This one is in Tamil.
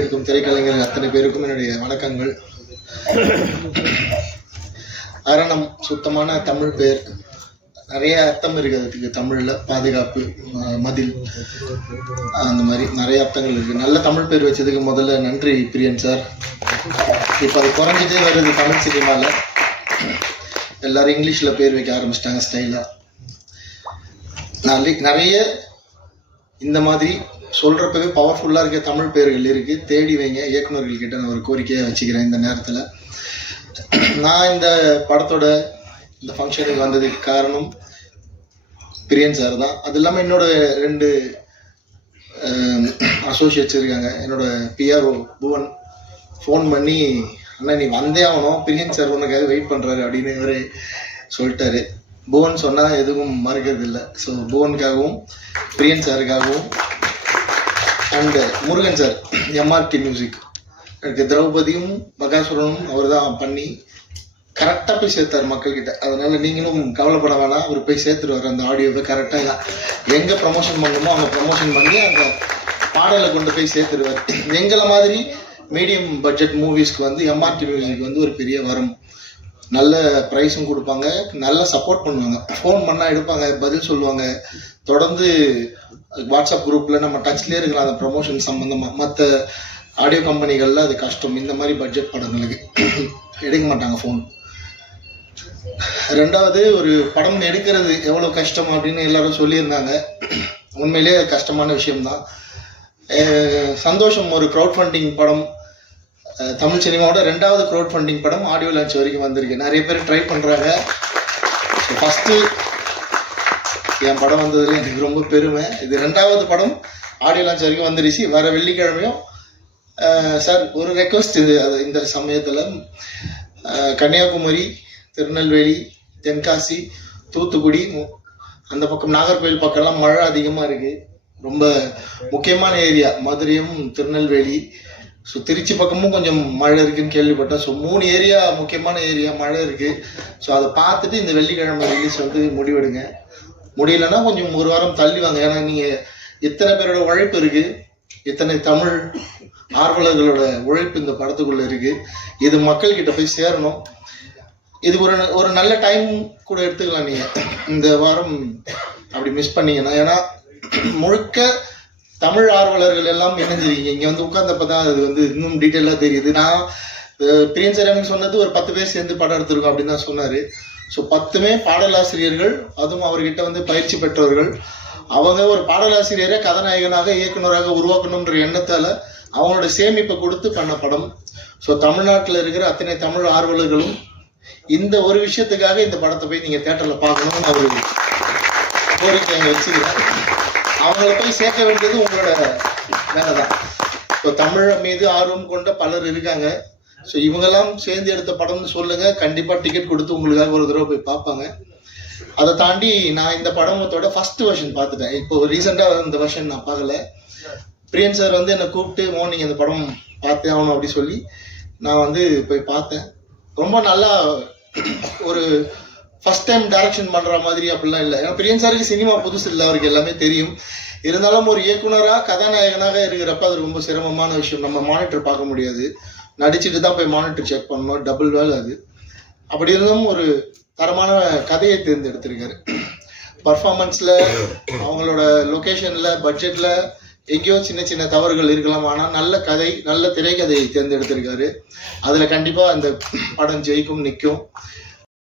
இருக்கும் திரைக்கலைஞர்கள் அத்தனை பேருக்கும் என்னுடைய வணக்கங்கள். அரணம் சுத்தமான தமிழ் பேர், நிறைய அர்த்தம் இருக்குது அதுக்கு. தமிழில் பாதுகாப்பு, மதில், அந்த மாதிரி நிறைய அர்த்தங்கள் இருக்குது. நல்ல தமிழ் பேர் வச்சதுக்கு முதல்ல நன்றி பிரியன் சார். இப்போ அது குறைஞ்சிட்டே வருது தமிழ் சினிமாவில். எல்லோரும் இங்கிலீஷில் பேர் வைக்க ஆரம்பிச்சிட்டாங்க ஸ்டைலாக. நிறைய இந்த மாதிரி சொல்கிறப்பவே பவர்ஃபுல்லாக இருக்க தமிழ் பேர்கள் இருக்குது, தேடி வைங்க. இயக்குநர்கள்கிட்ட நான் ஒரு கோரிக்கையாக வச்சுக்கிறேன் இந்த நேரத்தில். நான் இந்த படத்தோட இந்த ஃபங்க்ஷனுக்கு வந்ததுக்கு காரணம் பிரியன் சார் தான். அது இல்லாமல் என்னோட 2 அசோசியேட்ஸ் இருக்காங்க. என்னோட பிஆர்ஓ புவன் ஃபோன் பண்ணி, அண்ணா நீ வந்தே ஆகணும், பிரியன் சார் உனக்காக வெயிட் பண்ணுறாரு அப்படின்னு இவரே சொல்லிட்டாரு. புவன் சொன்னால் எதுவும் மறுக்கிறது இல்லை. ஸோ புவனுக்காகவும் பிரியன் சாருக்காகவும் and Murugan sir MRT music, எனக்கு திரௌபதியும் பகாசுரனும் அவர் தான் பண்ணி கரெக்டாக போய் சேர்த்தார் மக்கள்கிட்ட. அதனால் நீங்களும் கவலைப்பட வேணாம், அவர் போய் சேர்த்துருவார் அந்த ஆடியோவை கரெக்டாக. எங்கே ப்ரமோஷன் பண்ணணுமோ அவங்க ப்ரமோஷன் பண்ணி அந்த பாடலை கொண்டு போய் சேர்த்துருவார். எங்களை மாதிரி மீடியம் பட்ஜெட் மூவிஸ்க்கு வந்து எம்ஆர்டி மியூசிக் வந்து ஒரு பெரிய வரம். நல்ல ப்ரைஸும் கொடுப்பாங்க, நல்லா சப்போர்ட் பண்ணுவாங்க. ஃபோன் பண்ணால் எடுப்பாங்க, பதில் சொல்லுவாங்க. தொடர்ந்து வாட்ஸ்அப் குரூப்பில் நம்ம டச்லேயே இருக்கலாம் அந்த ப்ரமோஷன் சம்மந்தமாக. மற்ற ஆடியோ கம்பெனிகளில் அது கஷ்டம், இந்த மாதிரி பட்ஜெட் படங்களுக்கு எடுக்க மாட்டாங்க ஃபோன். ரெண்டாவது, ஒரு படம் எடுக்கிறது எவ்வளோ கஷ்டம் அப்படின்னு எல்லாரும் சொல்லியிருந்தாங்க. உண்மையிலே கஷ்டமான விஷயம்தான். சந்தோஷம், ஒரு க்ரௌட் ஃபண்டிங் படம், தமிழ் சினிமாவோட 2வது க்ரௌட் ஃபண்டிங் படம் ஆடியோ லான்ச் வரைக்கும் வந்திருக்கு. நிறைய பேர் ட்ரை பண்ணுறாங்க. ஃபஸ்ட்டு என் படம் வந்ததில் எனக்கு ரொம்ப பெருமை. இது 2வது படம் ஆடியோ லான்ச் வரைக்கும் வந்துருச்சு. வர வெள்ளிக்கிழமையும் சார் ஒரு ரெக்வஸ்ட், இது அது இந்த சமயத்தில் கன்னியாகுமரி, திருநெல்வேலி, தென்காசி, தூத்துக்குடி, அந்த பக்கம் நாகர்கோவில் பக்கம்லாம் மழை அதிகமாக இருக்குது. ரொம்ப முக்கியமான ஏரியா மதுரையும் திருநெல்வேலி. ஸோ திருச்சி பக்கமும் கொஞ்சம் மழை இருக்குதுன்னு கேள்விப்பட்டேன். ஸோ 3 ஏரியா முக்கியமான ஏரியா மழை இருக்குது. ஸோ அதை பார்த்துட்டு இந்த வெள்ளிக்கிழமை ரிலீஸ் வந்து முடிவெடுங்க. முடியலன்னா கொஞ்சம் ஒரு வாரம் தள்ளி வாங்க. ஏன்னா நீங்கள் இத்தனை பேரோட உழைப்பு இருக்குது, இத்தனை தமிழ் ஆர்வலர்களோட உழைப்பு இந்த படத்துக்குள்ளே இருக்குது. இது மக்கள்கிட்ட போய் சேரணும். இது ஒரு நல்ல டைம் கூட எடுத்துக்கலாம் நீங்கள் இந்த வாரம் அப்படி மிஸ் பண்ணீங்கன்னா. ஏன்னா முழுக்க தமிழ் ஆர்வலர்கள் எல்லாம் இணைஞ்சிருக்கீங்க. இங்கே வந்து உட்கார்ந்தப்போ தான் அது வந்து இன்னும் டீட்டெயிலாக தெரியுது. நான் பிரியன் சார் எனக்கு சொன்னது ஒரு 10 பேர் சேர்ந்து படம் எடுத்திருக்கோம் அப்படின்னு தான் சொன்னார். ஸோ 10மே பாடலாசிரியர்கள், அதுவும் அவர்கிட்ட வந்து பயிற்சி பெற்றவர்கள். அவங்க ஒரு பாடலாசிரியரை கதாநாயகனாக இயக்குநராக உருவாக்கணுன்ற எண்ணத்தால் அவங்களோட சேமிப்பை கொடுத்து பண்ண படம். ஸோ தமிழ்நாட்டில் இருக்கிற அத்தனை தமிழ் ஆர்வலர்களும் இந்த ஒரு விஷயத்துக்காக இந்த படத்தை போய் நீங்கள் தேட்டரில் பார்க்கணும்னு நான் ஒரு கோரிக்கை அங்கே வச்சுக்கிறேன். அவங்கள போய் சேர்க்க வேண்டியது உங்களோட வேலை தான். ஸோ தமிழ் மீது ஆர்வம் கொண்ட பலர் இருக்காங்க. ஸோ இவங்கெல்லாம் சேர்ந்து எடுத்த படம்னு சொல்லுங்கள், கண்டிப்பாக டிக்கெட் கொடுத்து உங்களுக்காக ஒரு தடவை போய் பார்ப்பாங்க. அதை தாண்டி நான் இந்த படத்தோட ஃபஸ்ட்டு வெர்ஷன் பார்த்துட்டேன். இப்போ ரீசெண்டாக இந்த வெர்ஷன் நான் பார்க்கல. பிரியன் சார் வந்து என்னை கூப்பிட்டு மார்னிங் இந்த படம் பார்த்தே ஆகணும் அப்படி சொல்லி நான் வந்து போய் பார்த்தேன். ரொம்ப நல்லா, ஒரு ஃபஸ்ட் டைம் டைரக்ஷன் பண்ணுற மாதிரி அப்படிலாம் இல்லை. ஏன்னா பிரியன் சாருக்கு சினிமா புதுசு இல்லை, அவருக்கு எல்லாமே தெரியும். இருந்தாலும் ஒரு இயக்குனராக கதாநாயகனாக இருக்கிறப்ப அது ரொம்ப சிரமமான விஷயம். நம்ம மானிட்டர் பார்க்க முடியாது, நடிச்சுட்டு தான் போய் மானிட்டர் செக் பண்ணணும், டபுள் வேலை அது. அப்படி இருந்தும் ஒரு தரமான கதையை தேர்ந்தெடுத்திருக்காரு. பர்ஃபார்மன்ஸில், அவங்களோட லொக்கேஷனில், பட்ஜெட்டில் எங்கேயோ சின்ன சின்ன தவறுகள் இருக்கலாம். ஆனால் நல்ல கதை, நல்ல திரைக்கதையை தேர்ந்தெடுத்திருக்காரு. அதில் கண்டிப்பாக அந்த படம் ஜெயிக்கும், நிற்கும்.